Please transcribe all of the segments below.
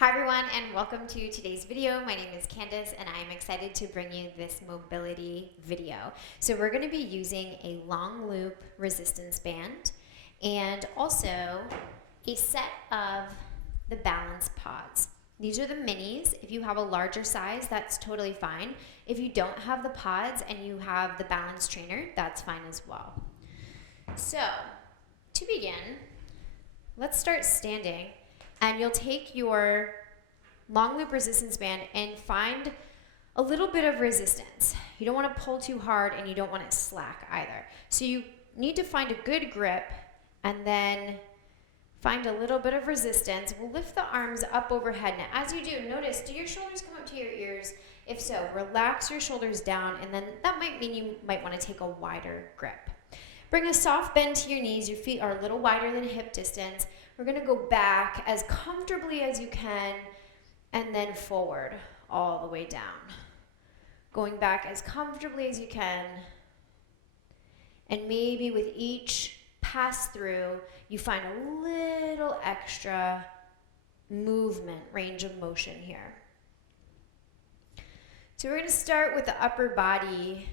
Hi everyone, and welcome to today's video. My name is Candace and I'm excited to bring you this mobility video. So we're going to be using a long loop resistance band and also a set of the balance pods. These are the minis. If you have a larger size, that's totally fine. If you don't have the pods and you have the balance trainer, that's fine as well. So to begin, let's start standing. And you'll take your long loop resistance band and find a little bit of resistance. You don't want to pull too hard and you don't want it slack either. So you need to find a good grip and then find a little bit of resistance. We'll lift the arms up overhead. Now as you do, notice, do your shoulders come up to your ears? If so, relax your shoulders down, and then that might mean you might want to take a wider grip. Bring a soft bend to your knees. Your feet are a little wider than hip distance. We're going to go back as comfortably as you can and then forward all the way down. Going back as comfortably as you can. And maybe with each pass through, you find a little extra movement, range of motion here. So we're going to start with the upper body,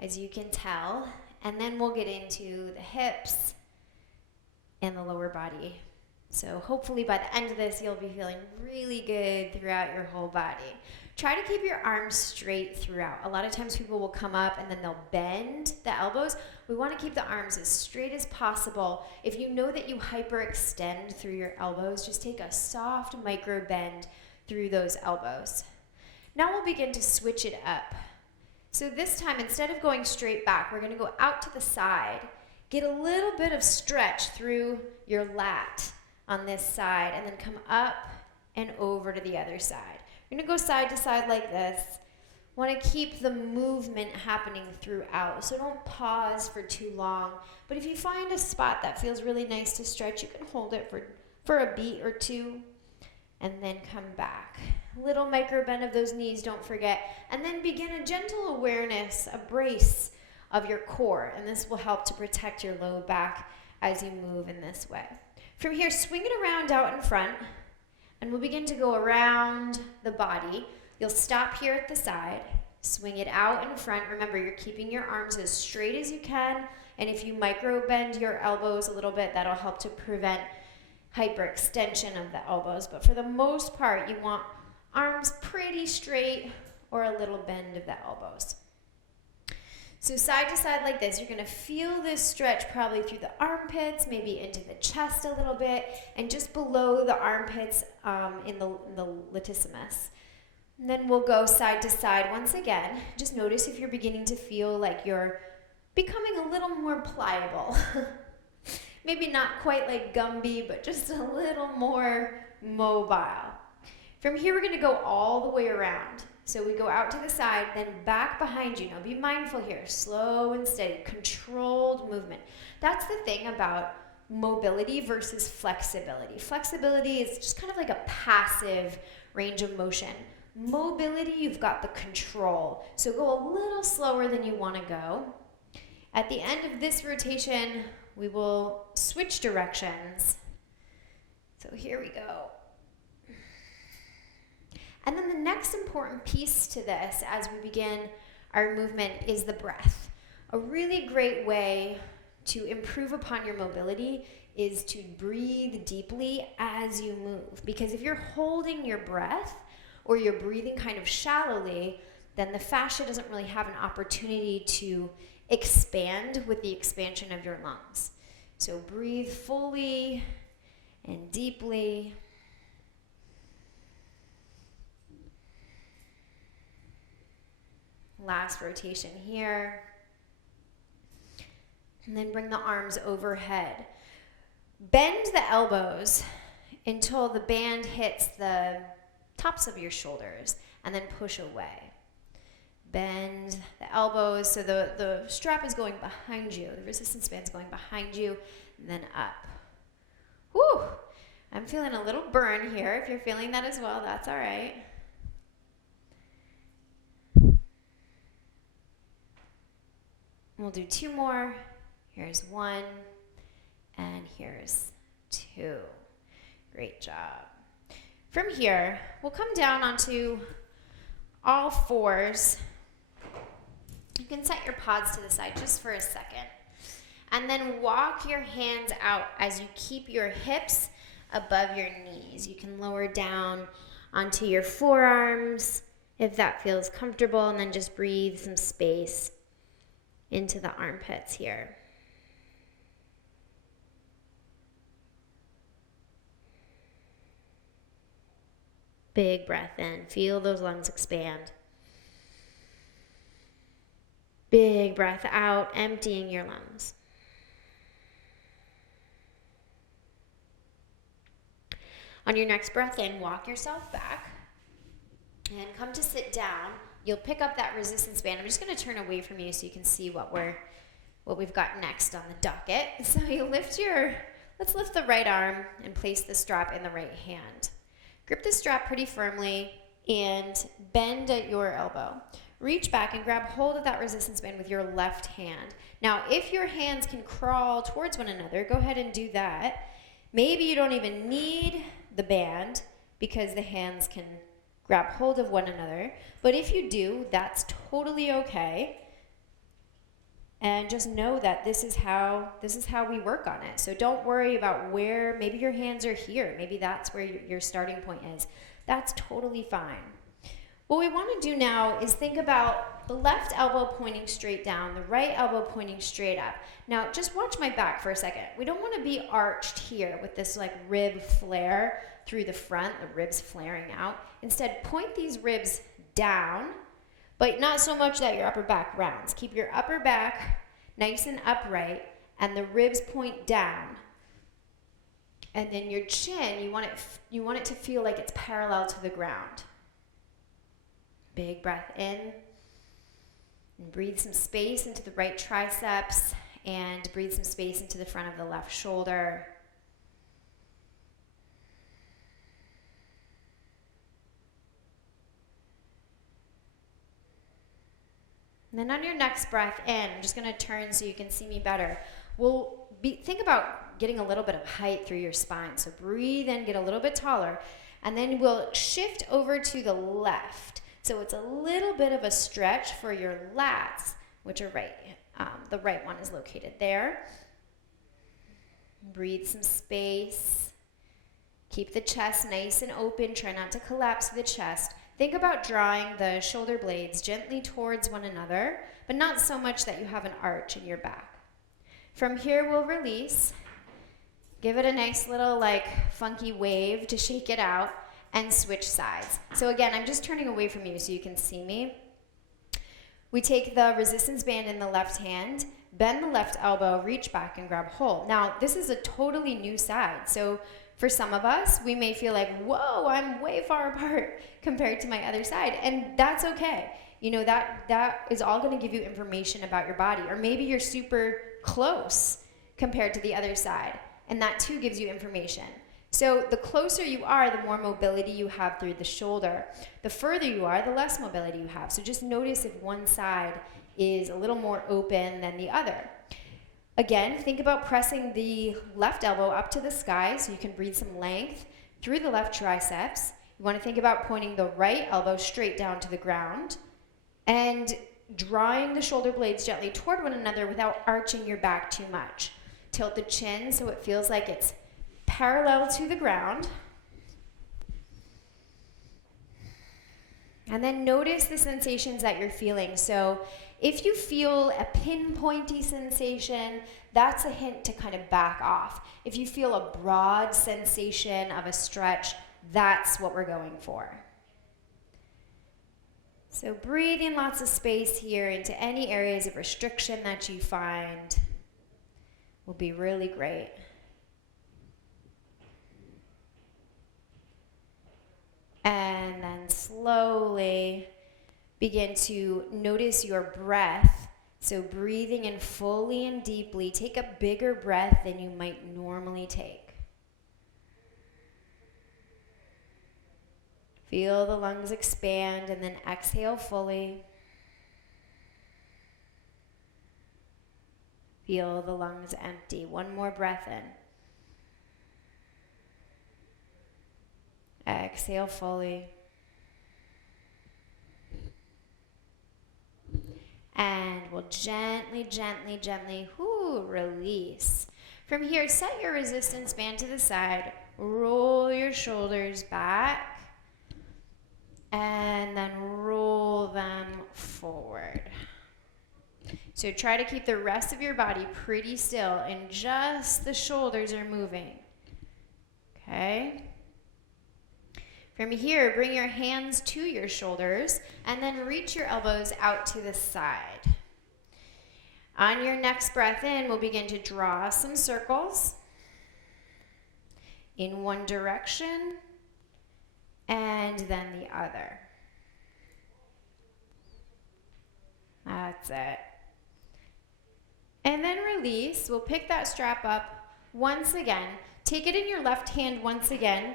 as you can tell, and then we'll get into the hips and the lower body. So hopefully by the end of this, you'll be feeling really good throughout your whole body. Try to keep your arms straight throughout. A lot of times people will come up and then they'll bend the elbows. We want to keep the arms as straight as possible. If you know that you hyperextend through your elbows, just take a soft micro bend through those elbows. Now we'll begin to switch it up. So this time, instead of going straight back, we're going to go out to the side. Get a little bit of stretch through your lat on this side, and then come up and over to the other side. We're going to go side to side like this. Want to keep the movement happening throughout, so don't pause for too long. But if you find a spot that feels really nice to stretch, you can hold it for a beat or two, and then come back. Little micro bend of those knees, don't forget. And then begin a gentle awareness, a brace of your core, and this will help to protect your low back as you move in this way. From here, swing it around out in front, and we'll begin to go around the body. You'll stop here at the side, swing it out in front. Remember, you're keeping your arms as straight as you can, and if you micro bend your elbows a little bit, that'll help to prevent hyperextension of the elbows. But for the most part, you want arms pretty straight or a little bend of the elbows. So side to side like this, you're going to feel this stretch probably through the armpits, maybe into the chest a little bit, and just below the armpits in the latissimus. And then we'll go side to side once again. Just notice if you're beginning to feel like you're becoming a little more pliable. Maybe not quite like Gumby, but just a little more mobile. From here, we're going to go all the way around. So we go out to the side, then back behind you. Now be mindful here, slow and steady, controlled movement. That's the thing about mobility versus flexibility. Flexibility is just kind of like a passive range of motion. Mobility, you've got the control. So go a little slower than you want to go. At the end of this rotation, we will switch directions. So here we go. And then the next important piece to this as we begin our movement is the breath. A really great way to improve upon your mobility is to breathe deeply as you move. Because if you're holding your breath or you're breathing kind of shallowly, then the fascia doesn't really have an opportunity to expand with the expansion of your lungs. So breathe fully and deeply. Last rotation here. And then bring the arms overhead. Bend the elbows until the band hits the tops of your shoulders, and then push away. Bend the elbows so the strap is going behind you, the resistance band is going behind you, and then up. Whew! I'm feeling a little burn here. If you're feeling that as well, that's all right. We'll do two more. Here's one, and here's two. Great job. From here, we'll come down onto all fours. You can set your paws to the side just for a second. And then walk your hands out as you keep your hips above your knees. You can lower down onto your forearms if that feels comfortable, and then just breathe some space into the armpits here. Big breath in. Feel those lungs expand. Big breath out, emptying your lungs. On your next breath in, walk yourself back and come to sit down. You'll pick up that resistance band. I'm just going to turn away from you so you can see what we've got next on the docket. So you let's lift the right arm and place the strap in the right hand. Grip the strap pretty firmly and bend at your elbow. Reach back and grab hold of that resistance band with your left hand. Now, if your hands can crawl towards one another, go ahead and do that. Maybe you don't even need the band because the hands can grab hold of one another. But if you do, that's totally okay. And just know that this is how we work on it. So don't worry about where, maybe your hands are here. Maybe that's where your starting point is. That's totally fine. What we want to do now is think about the left elbow pointing straight down, the right elbow pointing straight up. Now, just watch my back for a second. We don't want to be arched here with this like rib flare through the front, the ribs flaring out. Instead, point these ribs down, but not so much that your upper back rounds. Keep your upper back nice and upright, and the ribs point down. And then your chin, you want it to feel like it's parallel to the ground. Big breath in. And breathe some space into the right triceps, and breathe some space into the front of the left shoulder. And then on your next breath in, I'm just going to turn so you can see me better. Think about getting a little bit of height through your spine. So breathe in, get a little bit taller, and then we'll shift over to the left. So it's a little bit of a stretch for your lats, which are right. The right one is located there. Breathe some space. Keep the chest nice and open. Try not to collapse the chest. Think about drawing the shoulder blades gently towards one another, but not so much that you have an arch in your back. From here, we'll release. Give it a nice little funky wave to shake it out, and switch sides. So again, I'm just turning away from you so you can see me. We take the resistance band in the left hand, bend the left elbow, reach back and grab hold. Now, this is a totally new side. So for some of us, we may feel like, whoa, I'm way far apart compared to my other side. And that's okay. You know, that is all going to give you information about your body. Or maybe you're super close compared to the other side. And that too gives you information. So the closer you are, the more mobility you have through the shoulder. The further you are, the less mobility you have. So just notice if one side is a little more open than the other. Again, think about pressing the left elbow up to the sky so you can breathe some length through the left triceps. You want to think about pointing the right elbow straight down to the ground and drawing the shoulder blades gently toward one another without arching your back too much. Tilt the chin so it feels like it's parallel to the ground. And then notice the sensations that you're feeling. So if you feel a pinpointy sensation, that's a hint to kind of back off. If you feel a broad sensation of a stretch, that's what we're going for. So breathing lots of space here into any areas of restriction that you find will be really great. And then slowly begin to notice your breath. So breathing in fully and deeply. Take a bigger breath than you might normally take. Feel the lungs expand and then exhale fully. Feel the lungs empty. One more breath in. Exhale fully. And we'll gently, gently, gently, release. From here, set your resistance band to the side. Roll your shoulders back. And then roll them forward. So try to keep the rest of your body pretty still, and just the shoulders are moving. Okay? From here, bring your hands to your shoulders, and then reach your elbows out to the side. On your next breath in, we'll begin to draw some circles in one direction and then the other. That's it. And then release. We'll pick that strap up once again. Take it in your left hand once again.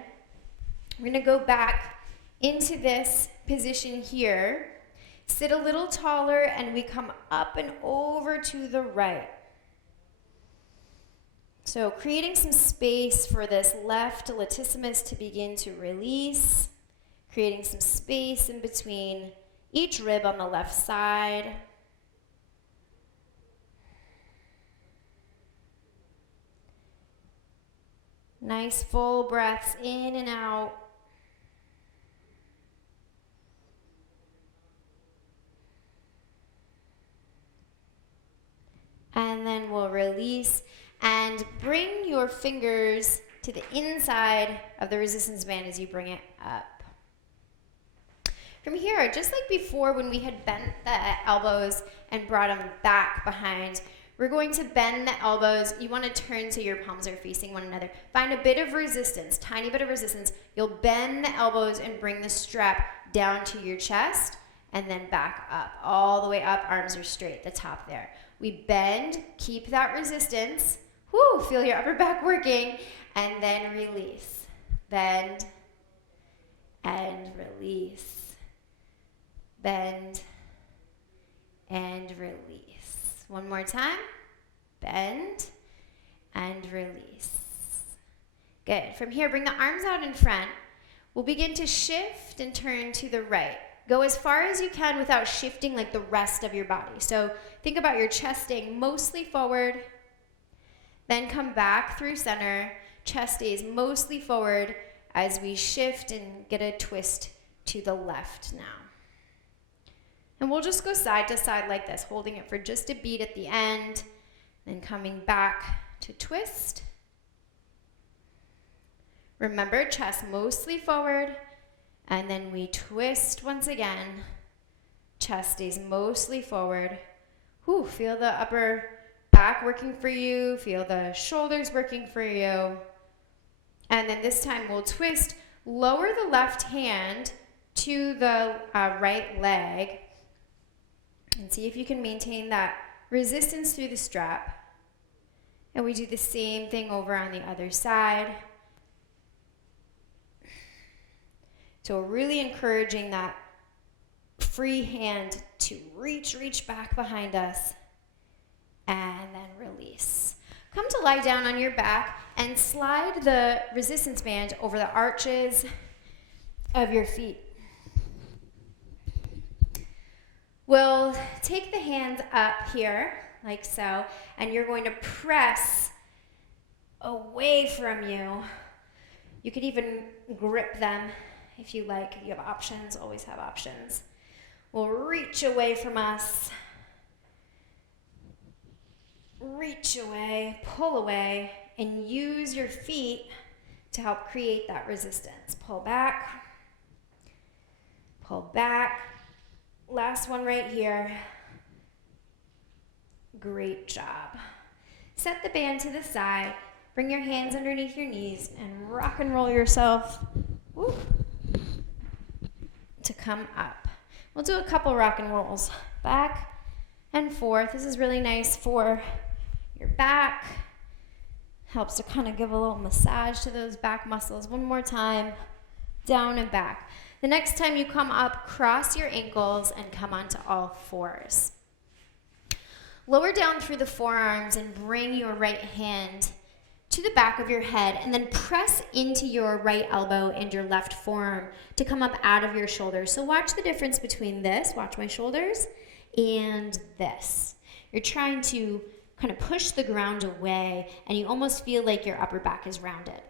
We're going to go back into this position here. Sit a little taller, and we come up and over to the right. So creating some space for this left latissimus to begin to release. Creating some space in between each rib on the left side. Nice full breaths in and out. And then we'll release and bring your fingers to the inside of the resistance band as you bring it up. From here, just like before when we had bent the elbows and brought them back behind, we're going to bend the elbows. You want to turn so your palms are facing one another. Find a bit of resistance, tiny bit of resistance. You'll bend the elbows and bring the strap down to your chest and then back up. All the way up, arms are straight, the top there. We bend, keep that resistance. Feel your upper back working, and then release. Bend and release. Bend and release. One more time. Bend and release. Good. From here, bring the arms out in front. We'll begin to shift and turn to the right. Go as far as you can without shifting like the rest of your body. So think about your chest staying mostly forward. Then come back through center. Chest stays mostly forward as we shift and get a twist to the left now. And we'll just go side to side like this, holding it for just a beat at the end, then coming back to twist. Remember, chest mostly forward, and then we twist once again. Chest stays mostly forward. Feel the upper back working for you. Feel the shoulders working for you. And then this time we'll twist. Lower the left hand to the right leg. And see if you can maintain that resistance through the strap. And we do the same thing over on the other side. So we're really encouraging that free hand to reach back behind us. And then release. Come to lie down on your back and slide the resistance band over the arches of your feet. We'll take the hands up here, like so, and you're going to press away from you. You could even grip them if you like. If you have options, always have options. We'll reach away from us. Reach away, pull away, and use your feet to help create that resistance. Pull back. Pull back. Last one right here. Great job. Set the band to the side. Bring your hands underneath your knees and rock and roll yourself to come up. We'll do a couple rock and rolls. Back and forth. This is really nice for your back. Helps to kind of give a little massage to those back muscles. One more time. Down and back. The next time you come up, cross your ankles and come onto all fours. Lower down through the forearms and bring your right hand to the back of your head, and then press into your right elbow and your left forearm to come up out of your shoulders. So watch the difference between this, watch my shoulders, and this. You're trying to kind of push the ground away, and you almost feel like your upper back is rounded.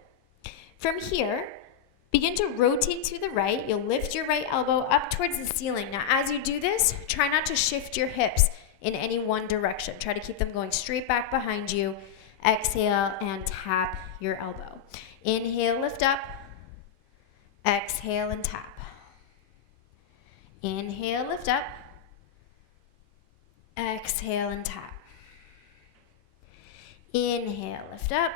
From here, begin to rotate to the right. You'll lift your right elbow up towards the ceiling. Now, as you do this, try not to shift your hips in any one direction. Try to keep them going straight back behind you. Exhale and tap your elbow. Inhale, lift up. Exhale and tap. Inhale, lift up. Exhale and tap. Inhale, lift up.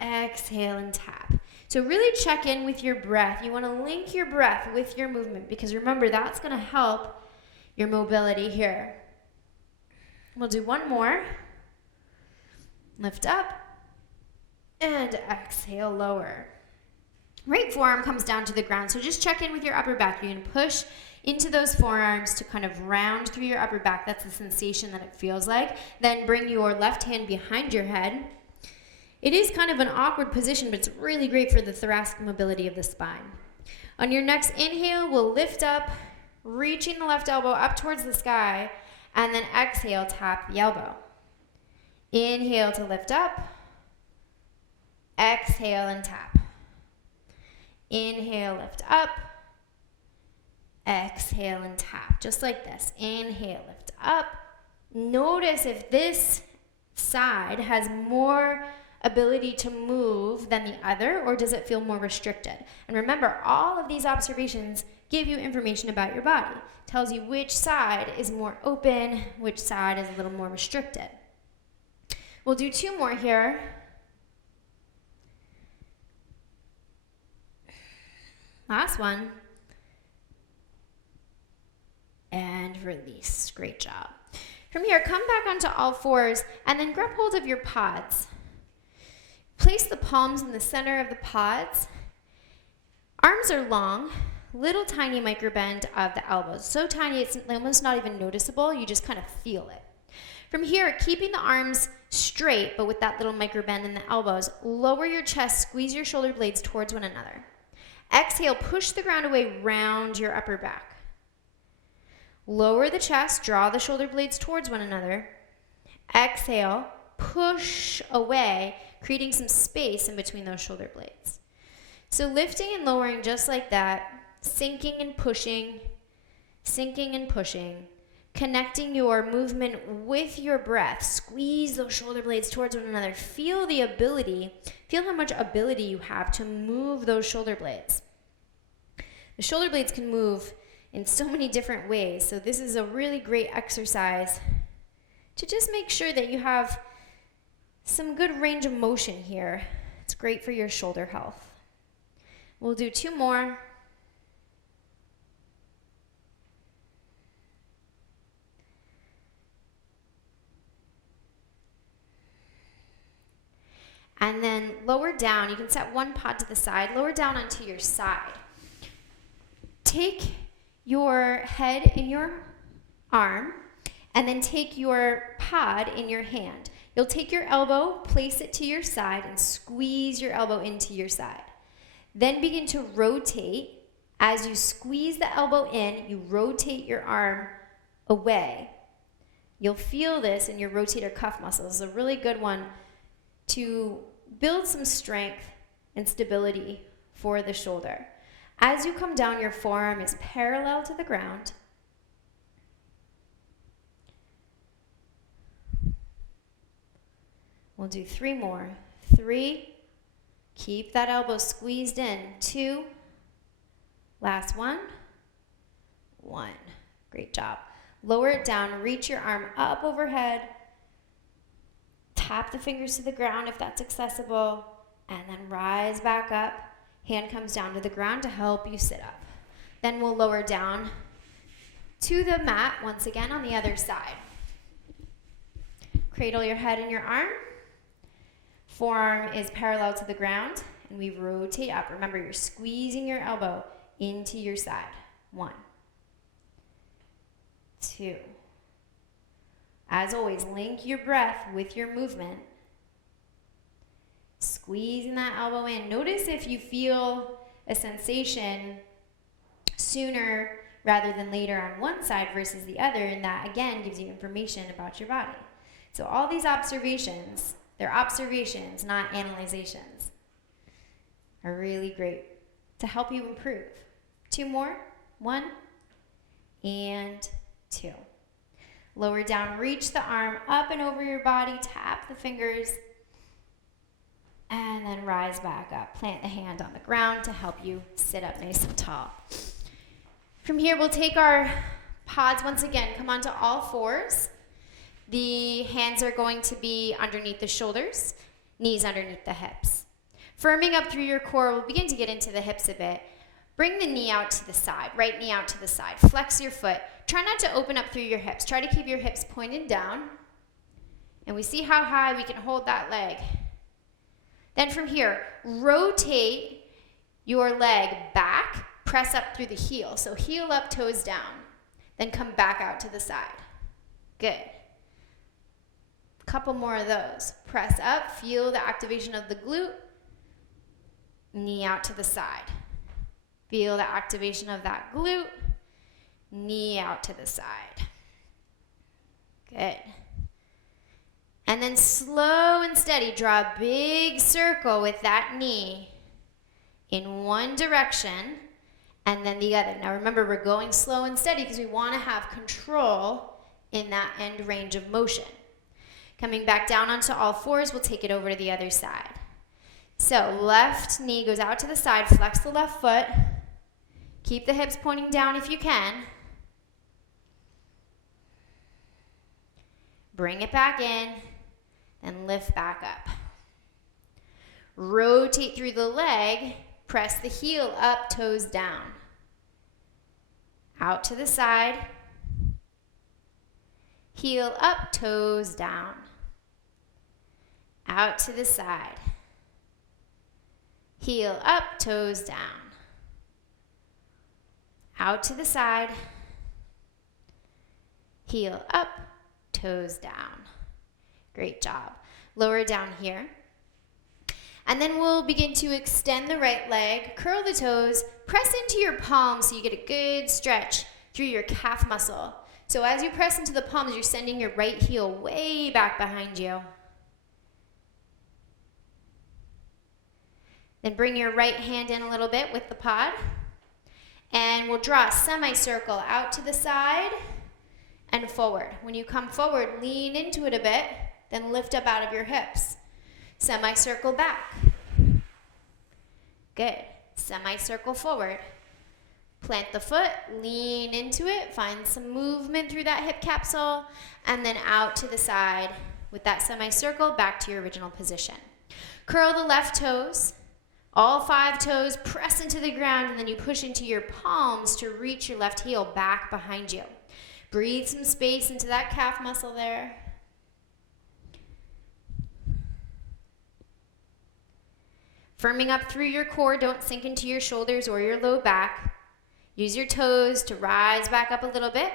Exhale and tap. So really check in with your breath. You want to link your breath with your movement, because remember, that's going to help your mobility here. We'll do one more. Lift up and exhale, lower. Right forearm comes down to the ground, so just check in with your upper back. You're going to push into those forearms to kind of round through your upper back. That's the sensation that it feels like. Then bring your left hand behind your head. It is kind of an awkward position, but it's really great for the thoracic mobility of the spine. On your next inhale, we'll lift up, reaching the left elbow up towards the sky, and then exhale, tap the elbow. Inhale to lift up. Exhale and tap. Inhale, lift up. Exhale and tap. Just like this. Inhale, lift up. Notice if this side has more ability to move than the other, or does it feel more restricted? And remember, all of these observations give you information about your body. Tells you which side is more open, which side is a little more restricted. We'll do two more here. Last one. And release. Great job. From here, come back onto all fours and then grab hold of your pods. Place the palms in the center of the pods. Arms are long, little tiny microbend of the elbows. So tiny it's almost not even noticeable. You just kind of feel it. From here, keeping the arms straight, but with that little microbend in the elbows, lower your chest, squeeze your shoulder blades towards one another. Exhale, push the ground away, round your upper back. Lower the chest, draw the shoulder blades towards one another. Exhale, push away, creating some space in between those shoulder blades. So lifting and lowering just like that, sinking and pushing, connecting your movement with your breath. Squeeze those shoulder blades towards one another. Feel the ability, feel how much ability you have to move those shoulder blades. The shoulder blades can move in so many different ways, so this is a really great exercise to just make sure that you have some good range of motion here. It's great for your shoulder health. We'll do two more. And then lower down. You can set one pod to the side. Lower down onto your side. Take your head in your arm, and then take your pod in your hand. You'll take your elbow, place it to your side, and squeeze your elbow into your side. Then begin to rotate. As you squeeze the elbow in, you rotate your arm away. You'll feel this in your rotator cuff muscles. It's a really good one to build some strength and stability for the shoulder. As you come down, your forearm is parallel to the ground. We'll do three more. 3. Keep that elbow squeezed in. 2. Last one. 1. Great job. Lower it down. Reach your arm up overhead. Tap the fingers to the ground if that's accessible. And then rise back up. Hand comes down to the ground to help you sit up. Then we'll lower down to the mat once again on the other side. Cradle your head in your arm. Forearm is parallel to the ground, and we rotate up. Remember, you're squeezing your elbow into your side. 1, 2. As always, link your breath with your movement. Squeezing that elbow in. Notice if you feel a sensation sooner rather than later on one side versus the other, and that again gives you information about your body. So all these observations, they're observations, not analyzations, are really great to help you improve. 2 more. 1 and 2. Lower down, reach the arm up and over your body, tap the fingers, and then rise back up. Plant the hand on the ground to help you sit up nice and tall. From here, we'll take our pods once again, come onto all fours. The hands are going to be underneath the shoulders, knees underneath the hips. Firming up through your core, we'll begin to get into the hips a bit. Bring the knee out to the side, right knee out to the side. Flex your foot. Try not to open up through your hips. Try to keep your hips pointed down. And we see how high we can hold that leg. Then from here, rotate your leg back, press up through the heel. So heel up, toes down. Then come back out to the side. Good. Couple more of those. Press up, feel the activation of the glute. Knee out to the side. Feel the activation of that glute. Knee out to the side. Good. And then slow and steady, draw a big circle with that knee in one direction and then the other. Now remember, we're going slow and steady because we want to have control in that end range of motion. Coming back down onto all fours, we'll take it over to the other side. So left knee goes out to the side, flex the left foot. Keep the hips pointing down if you can. Bring it back in, and lift back up. Rotate through the leg, press the heel up, toes down. Out to the side. Heel up, toes down. Out to the side. Heel up, toes down. Out to the side. Heel up, toes down. Great job. Lower down here. And then we'll begin to extend the right leg, curl the toes, press into your palms so you get a good stretch through your calf muscle. So as you press into the palms, you're sending your right heel way back behind you. Then bring your right hand in a little bit with the pod. And we'll draw a semicircle out to the side and forward. When you come forward, lean into it a bit, then lift up out of your hips. Semicircle back. Good. Semicircle forward. Plant the foot, lean into it, find some movement through that hip capsule, and then out to the side with that semicircle back to your original position. Curl the left toes. All 5 toes press into the ground, and then you push into your palms to reach your left heel back behind you. Breathe some space into that calf muscle there. Firming up through your core, don't sink into your shoulders or your low back. Use your toes to rise back up a little bit,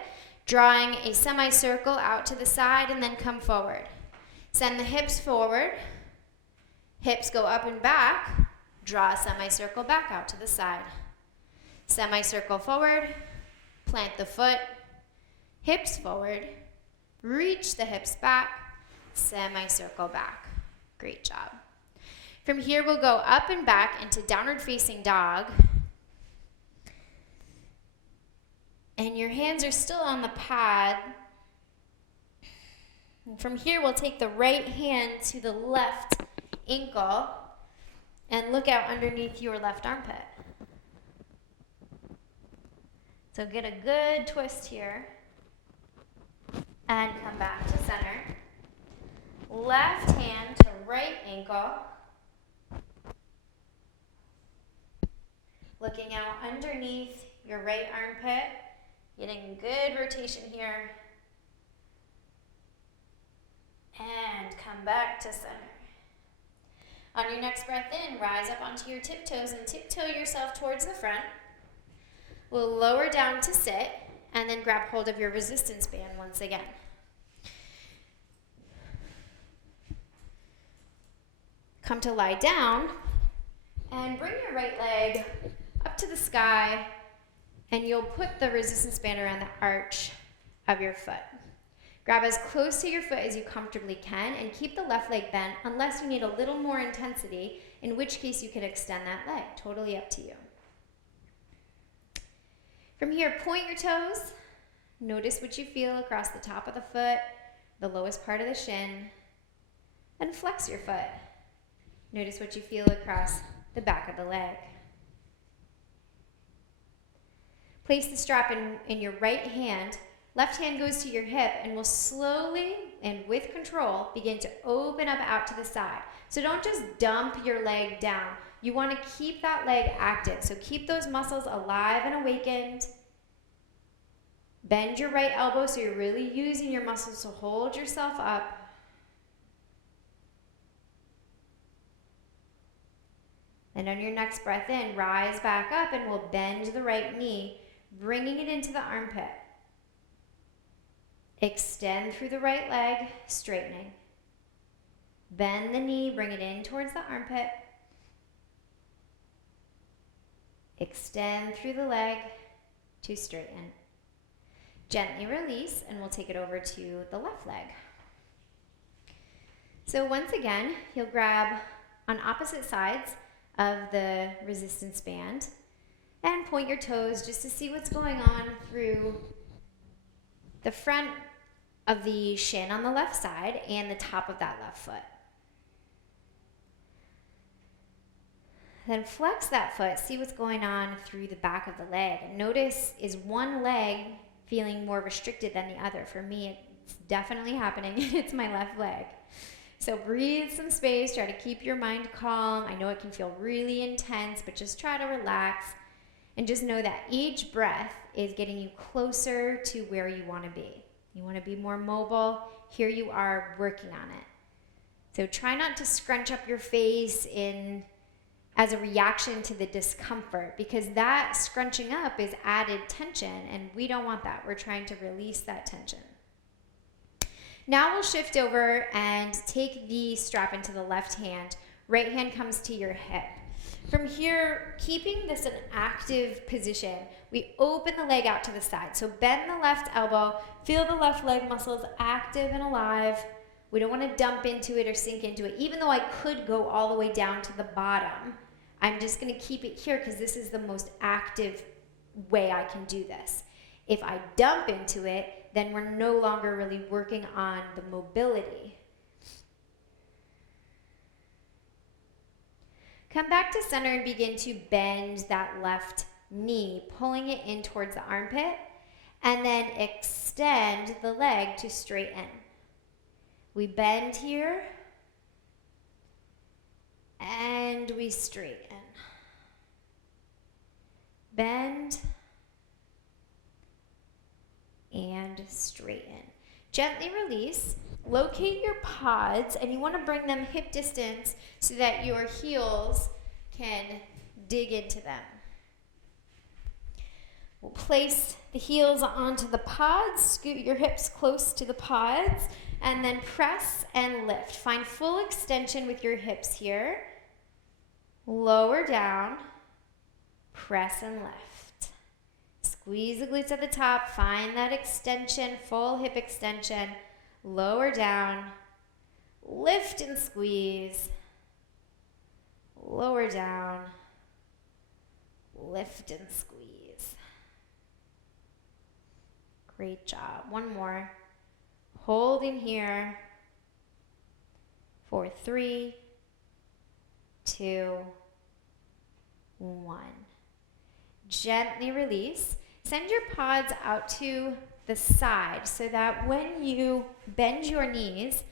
drawing a semicircle out to the side and then come forward. Send the hips forward. Hips go up and back. Draw a semicircle back out to the side. Semicircle forward. Plant the foot. Hips forward. Reach the hips back. Semicircle back. Great job. From here, we'll go up and back into downward facing dog. And your hands are still on the pad. And from here, we'll take the right hand to the left ankle and look out underneath your left armpit. So get a good twist here. And come back to center. Left hand to right ankle. Looking out underneath your right armpit. Getting good rotation here. And come back to center. On your next breath in, rise up onto your tiptoes and tiptoe yourself towards the front. We'll lower down to sit and then grab hold of your resistance band once again. come to lie down and bring your right leg up to the sky, and you'll put the resistance band around the arch of your foot. Grab as close to your foot as you comfortably can and keep the left leg bent unless you need a little more intensity, in which case you can extend that leg. Totally up to you. From here, point your toes. Notice what you feel across the top of the foot, the lowest part of the shin. Then flex your foot. Notice what you feel across the back of the leg. Place the strap in your right hand. Left hand goes to your hip and will slowly and with control begin to open up out to the side. So don't just dump your leg down. You want to keep that leg active. So keep those muscles alive and awakened. Bend your right elbow so you're really using your muscles to hold yourself up. And on your next breath in, rise back up and we'll bend the right knee, bringing it into the armpit. Extend through the right leg, straightening. Bend the knee, bring it in towards the armpit. Extend through the leg to straighten. Gently release, and we'll take it over to the left leg. So once again, you'll grab on opposite sides of the resistance band and point your toes just to see what's going on through the front of the shin on the left side and the top of that left foot. Then flex that foot, see what's going on through the back of the leg. Notice, is one leg feeling more restricted than the other? For me, it's definitely happening. It's my left leg. So breathe some space, try to keep your mind calm. I know it can feel really intense, but just try to relax and just know that each breath is getting you closer to where you want to be. You want to be more mobile. Here you are working on it. So try not to scrunch up your face as a reaction to the discomfort, because that scrunching up is added tension, and we don't want that. We're trying to release that tension. Now we'll shift over and take the strap into the left hand. Right hand comes to your hip. From here, keeping this an active position, we open the leg out to the side. So bend the left elbow, feel the left leg muscles active and alive. We don't want to dump into it or sink into it. Even though I could go all the way down to the bottom, I'm just going to keep it here because this is the most active way I can do this. If I dump into it, then we're no longer really working on the mobility. Come back to center and begin to bend that left knee, pulling it in towards the armpit, and then extend the leg to straighten. We bend here, and we straighten. Bend and straighten. Gently release. Locate your pods, and you want to bring them hip distance so that your heels can dig into them. We'll place the heels onto the pods, scoot your hips close to the pods, and then press and lift. Find full extension with your hips here. Lower down, press and lift. Squeeze the glutes at the top, find that extension, full hip extension. Lower down, lift and squeeze. Lower down, lift and squeeze. Great job. One more. Hold in here for 3, 2, 1. Gently release. Send your pods out to the side so that when you bend your knees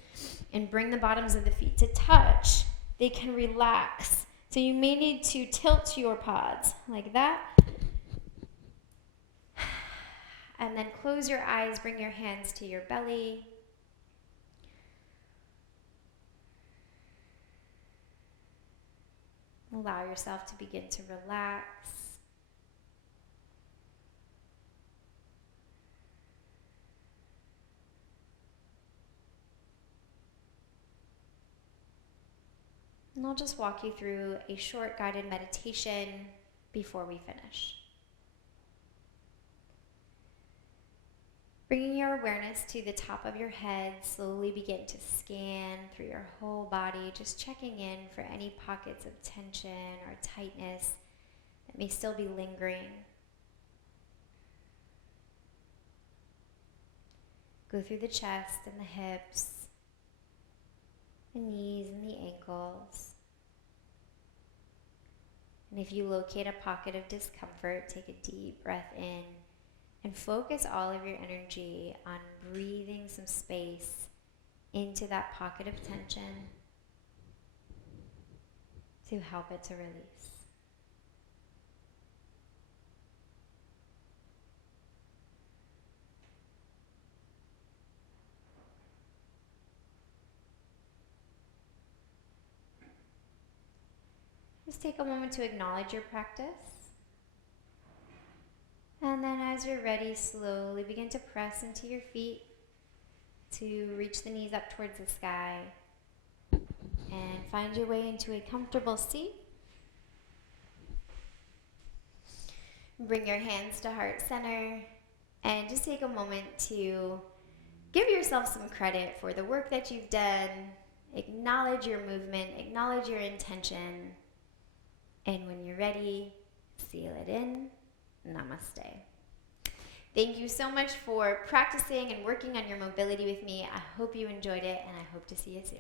and bring the bottoms of the feet to touch, they can relax. So you may need to tilt your pods like that. And then close your eyes, bring your hands to your belly. Allow yourself to begin to relax. And I'll just walk you through a short guided meditation before we finish. Bringing your awareness to the top of your head, slowly begin to scan through your whole body, just checking in for any pockets of tension or tightness that may still be lingering. Go through the chest and the hips, the knees and the ankles. And if you locate a pocket of discomfort, take a deep breath in and focus all of your energy on breathing some space into that pocket of tension to help it to release. Just take a moment to acknowledge your practice. And then as you're ready, slowly begin to press into your feet to reach the knees up towards the sky. And find your way into a comfortable seat. Bring your hands to heart center. And just take a moment to give yourself some credit for the work that you've done. Acknowledge your movement. Acknowledge your intention. And when you're ready, seal it in. Namaste. Thank you so much for practicing and working on your mobility with me. I hope you enjoyed it, and I hope to see you soon.